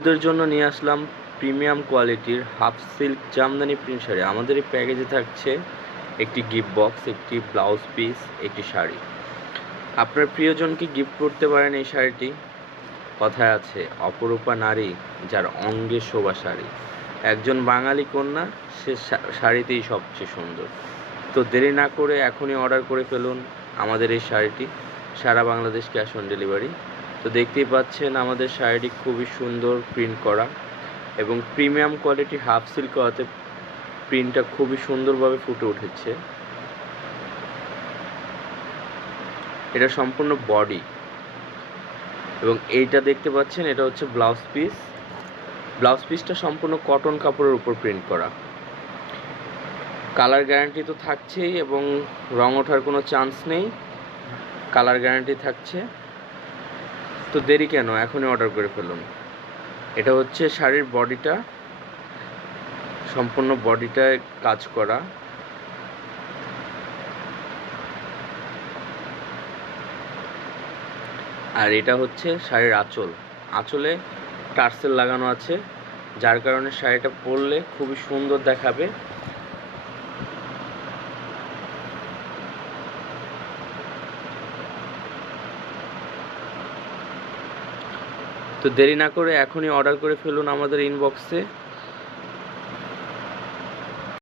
ওদের জন্য নিয়ে আসলাম প্রিমিয়াম কোয়ালিটির half silk Jamdani print sari. আমাদের এই প্যাকেজে থাকছে একটি গিফট বক্স একটি ব্লাউজ পিস একটি শাড়ি। আপনার প্রিয়জনকে গিফট করতে পারেন এই শাড়িটি? কথায় আছে, অপরূপা নারী যার অঙ্গে শোভা শাড়ি। একজন বাঙালি কন্যা, সে শাড়িতেই সবচেয়ে সুন্দর। তো দেরি না করে এখনই অর্ডার করে ফেলুন আমাদের এই শাড়িটি। সারা বাংলাদেশ ক্যাশ অন ডেলিভারি তো দেখতেই পাচ্ছেন আমাদের শাড়িটি খুবই সুন্দর প্রিন্ট করা এবং প্রিমিয়াম কোয়ালিটি হাফ সিল্ক করাতে প্রিন্টটা খুবই সুন্দরভাবে ফুটে উঠেছে। এটা সম্পূর্ণ বডি এবং এইটা দেখতে পাচ্ছেন, এটা হচ্ছে ব্লাউজ পিস ব্লাউজ পিসটা সম্পূর্ণ কটন কাপড়ের উপর প্রিন্ট করা। কালার গ্যারান্টি তো থাকছেই এবং রং ওঠার কোনো চান্স নেই। কালার গ্যারান্টি থাকছে। তো দেরি কেন? এখনই অর্ডার করে ফেলুন। এটা হচ্ছে শাড়ির বডিটা। সম্পূর্ণ বডিটায় কাজ করা। আর এটা হচ্ছে শাড়ির আঁচল। আঁচলে টার্সেল লাগানো আছে। যার কারণে শাড়িটা পরলে খুবই সুন্দর দেখাবে। তো দেরি না করে এখনই অর্ডার করে ফেলুন আমাদের ইনবক্সে